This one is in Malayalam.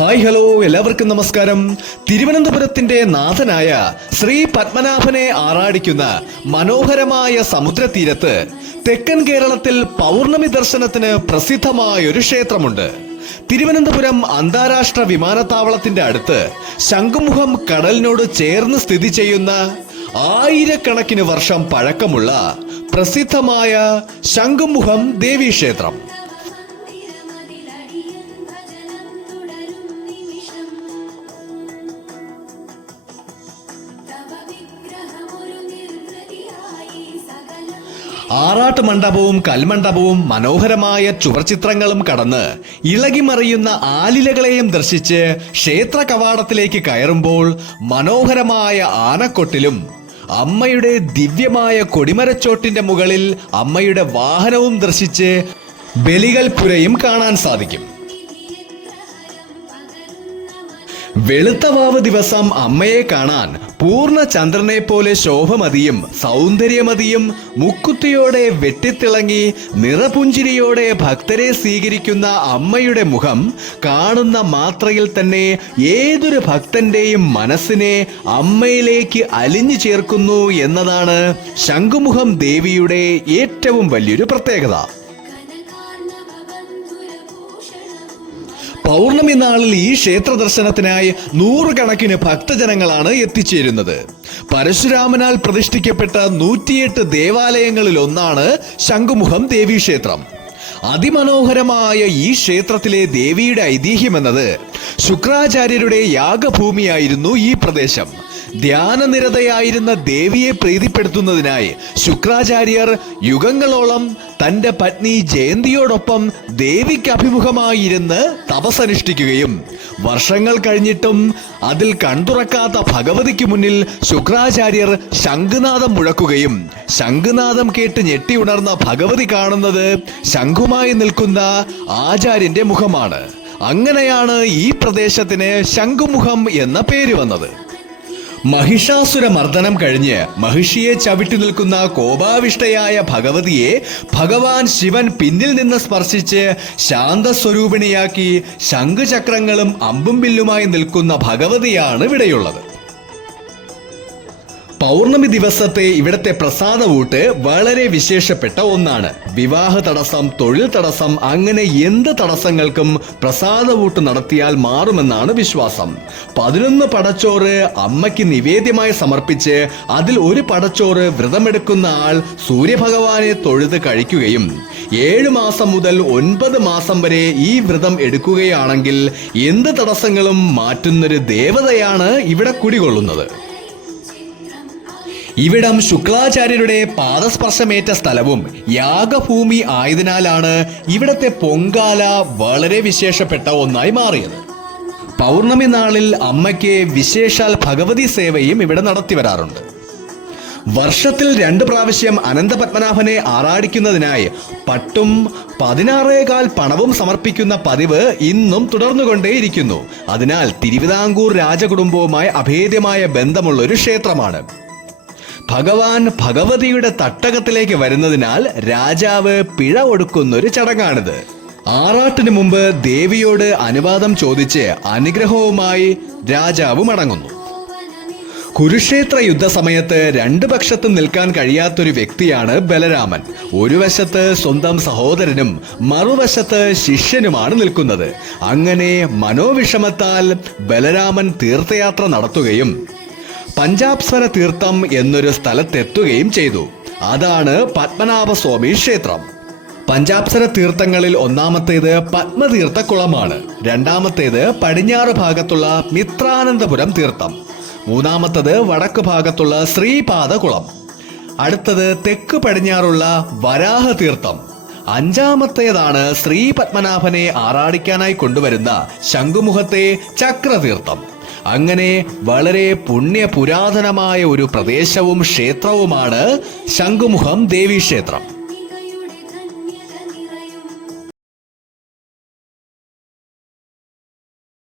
ഹായ് ഹലോ എല്ലാവർക്കും നമസ്കാരം. തിരുവനന്തപുരത്തിന്റെ നാഥനായ ശ്രീ പത്മനാഭനെ ആറാടിക്കുന്ന മനോഹരമായ സമുദ്രതീരത്ത് തെക്കൻ കേരളത്തിൽ പൗർണമി ദർശനത്തിന് പ്രസിദ്ധമായ ഒരു ക്ഷേത്രമുണ്ട്. തിരുവനന്തപുരം അന്താരാഷ്ട്ര വിമാനത്താവളത്തിന്റെ അടുത്ത് ശംഖുമുഖം കടലിനോട് ചേർന്ന് സ്ഥിതി ചെയ്യുന്ന ആയിരക്കണക്കിന് വർഷം പഴക്കമുള്ള പ്രസിദ്ധമായ ശംഖുമുഖം ദേവീക്ഷേത്രം. ആറാട്ട് മണ്ഡപവും കൽമണ്ഡപവും മനോഹരമായ ചുവർചിത്രങ്ങളും കടന്ന് ഇളകിമറിയുന്ന ആലിലകളെയും ദർശിച്ച് ക്ഷേത്ര കവാടത്തിലേക്ക് കയറുമ്പോൾ മനോഹരമായ ആനക്കൊട്ടിലും അമ്മയുടെ ദിവ്യമായ കൊടിമരച്ചോട്ടിന്റെ മുകളിൽ അമ്മയുടെ വാഹനവും ദർശിച്ച് ബലികൽപുരയും കാണാൻ സാധിക്കും. വെളുത്തവാവ് ദിവസം അമ്മയെ കാണാൻ പൂർണ്ണ ചന്ദ്രനെ പോലെ ശോഭമതിയും സൗന്ദര്യമതിയും മുക്കുത്തിയോടെ വെട്ടിത്തിളങ്ങി നിറപുഞ്ചിരിയോടെ ഭക്തരെ സ്വീകരിക്കുന്ന അമ്മയുടെ മുഖം കാണുന്ന മാത്രയിൽ തന്നെ ഏതൊരു ഭക്തന്റെയും മനസ്സിനെ അമ്മയിലേക്ക് അലിഞ്ഞു ചേർക്കുന്നു എന്നതാണ് ശംഖുമുഖം ദേവിയുടെ ഏറ്റവും വലിയൊരു പ്രത്യേകത. പൗർണമി നാളിൽ ഈ ക്ഷേത്ര ദർശനത്തിനായി നൂറുകണക്കിന് ഭക്തജനങ്ങളാണ് എത്തിച്ചേരുന്നത്. പരശുരാമനാൽ പ്രതിഷ്ഠിക്കപ്പെട്ട 108 ദേവാലയങ്ങളിൽ ഒന്നാണ് ശംഖുമുഖം ദേവീക്ഷേത്രം. അതിമനോഹരമായ ഈ ക്ഷേത്രത്തിലെ ദേവിയുടെ ഐതിഹ്യമെന്നത് ശുക്രാചാര്യരുടെ യാഗഭൂമിയായിരുന്നു ഈ പ്രദേശം. ധ്യാനനിരതയായിരുന്ന ദേവിയെ പ്രീതിപ്പെടുത്തുന്നതിനായി ശുക്രാചാര്യർ യുഗങ്ങളോളം തന്റെ പത്നി ജയന്തിയോടൊപ്പം ദേവിക്ക് അഭിമുഖമായിരുന്ന് തപസ്സനുഷ്ഠിക്കുകയും വർഷങ്ങൾ കഴിഞ്ഞിട്ടും അതിൽ കൺതുറക്കാത്ത ഭഗവതിക്ക് മുന്നിൽ ശുക്രാചാര്യർ ശംഖുനാദം മുഴക്കുകയും ശംഖുനാദം കേട്ട് ഞെട്ടി ഉണർന്ന ഭഗവതി കാണുന്നത് ശംഖുമായി നിൽക്കുന്ന ആചാര്യന്റെ മുഖമാണ്. അങ്ങനെയാണ് ഈ പ്രദേശത്തിന് ശംഖുമുഖം എന്ന പേര് വന്നത്. മഹിഷാസുര മർദ്ദനം കഴിഞ്ഞ് മഹിഷിയെ ചവിട്ടി നിൽക്കുന്ന കോപാവിഷ്ടയായ ഭഗവതിയെ ഭഗവാൻ ശിവൻ പിന്നിൽ നിന്ന് സ്പർശിച്ച് ശാന്തസ്വരൂപിണിയാക്കി ശംഖുചക്രങ്ങളും അമ്പും വില്ലുമായി നിൽക്കുന്ന ഭഗവതിയാണ് ഇവിടെയുള്ളത്. പൗർണമി ദിവസത്തെ ഇവിടത്തെ പ്രസാദവൂട്ട് വളരെ വിശേഷപ്പെട്ട ഒന്നാണ്. വിവാഹ തടസ്സം, തൊഴിൽ തടസ്സം, അങ്ങനെ എന്ത് തടസ്സങ്ങൾക്കും പ്രസാദവൂട്ട് നടത്തിയാൽ മാറുമെന്നാണ് വിശ്വാസം. 11 പടച്ചോറ് അമ്മയ്ക്ക് നിവേദ്യമായി സമർപ്പിച്ച് അതിൽ ഒരു പടച്ചോറ് വ്രതമെടുക്കുന്ന ആൾ സൂര്യഭഗവാനെ തൊഴുത് കഴിക്കുകയും 7 മാസം മുതൽ 9 മാസം വരെ ഈ വ്രതം എടുക്കുകയാണെങ്കിൽ എന്ത് തടസ്സങ്ങളും മാറ്റുന്നൊരു ദേവതയാണ് ഇവിടെ കുടികൊള്ളുന്നത്. ഇവിടം ശുക്ലാചാര്യരുടെ പാദസ്പർശമേറ്റ സ്ഥലവും യാഗഭൂമി ആയതിനാലാണ് ഇവിടത്തെ പൊങ്കാല വളരെ വിശേഷപ്പെട്ട ഒന്നായി മാറിയത്. പൗർണമി നാളിൽ അമ്മയ്ക്ക് വിശേഷാൽ ഭഗവതി സേവയും ഇവിടെ നടത്തി വരാറുണ്ട്. വർഷത്തിൽ 2 പ്രാവശ്യം അനന്തപത്മനാഭനെ ആറാടിക്കുന്നതിനായി പട്ടും 16.25 പണവും സമർപ്പിക്കുന്ന പതിവ് ഇന്നും തുടർന്നുകൊണ്ടേയിരിക്കുന്നു. അതിനാൽ തിരുവിതാംകൂർ രാജകുടുംബവുമായി അഭേദ്യമായ ബന്ധമുള്ള ഒരു ക്ഷേത്രമാണ്. ഭഗവാൻ ഭഗവതിയുടെ തട്ടകത്തിലേക്ക് വരുന്നതിനാൽ രാജാവ് പിഴ ഒടുക്കുന്നൊരു ചടങ്ങാണിത്. ആറാട്ടിന് മുമ്പ് ദേവിയോട് അനുവാദം ചോദിച്ച് അനുഗ്രഹവുമായി രാജാവ് മടങ്ങുന്നു. കുരുക്ഷേത്ര യുദ്ധസമയത്ത് 2 പക്ഷത്തും നിൽക്കാൻ കഴിയാത്തൊരു വ്യക്തിയാണ് ബലരാമൻ. ഒരു വശത്ത് സ്വന്തം സഹോദരനും മറുവശത്ത് ശിഷ്യനുമാണ് നിൽക്കുന്നത്. അങ്ങനെ മനോവിഷമത്താൽ ബലരാമൻ തീർത്ഥയാത്ര നടത്തുകയും പഞ്ചാപ്സര തീർത്ഥം എന്നൊരു സ്ഥലത്തെത്തുകയും ചെയ്തു. അതാണ് പത്മനാഭസ്വാമി ക്ഷേത്രം. പഞ്ചാപ്സര തീർത്ഥങ്ങളിൽ ഒന്നാമത്തേത് പത്മതീർത്ഥക്കുളമാണ്. രണ്ടാമത്തേത് പടിഞ്ഞാറ് ഭാഗത്തുള്ള മിത്രാനന്തപുരം തീർത്ഥം. മൂന്നാമത്തത് വടക്ക് ഭാഗത്തുള്ള ശ്രീപാദകുളം. അടുത്തത് തെക്ക് പടിഞ്ഞാറുള്ള വരാഹ തീർത്ഥം. 5ാമത്തേതാണ് ശ്രീ പത്മനാഭനെ ആറാടിക്കാനായി കൊണ്ടുവരുന്ന ശംഖുമുഖത്തെ ചക്രതീർത്ഥം. അങ്ങനെ വളരെ പുണ്യപുരാതനമായ ഒരു പ്രദേശവും ക്ഷേത്രവുമാണ് ശംഖുമുഖം ദേവീക്ഷേത്രം.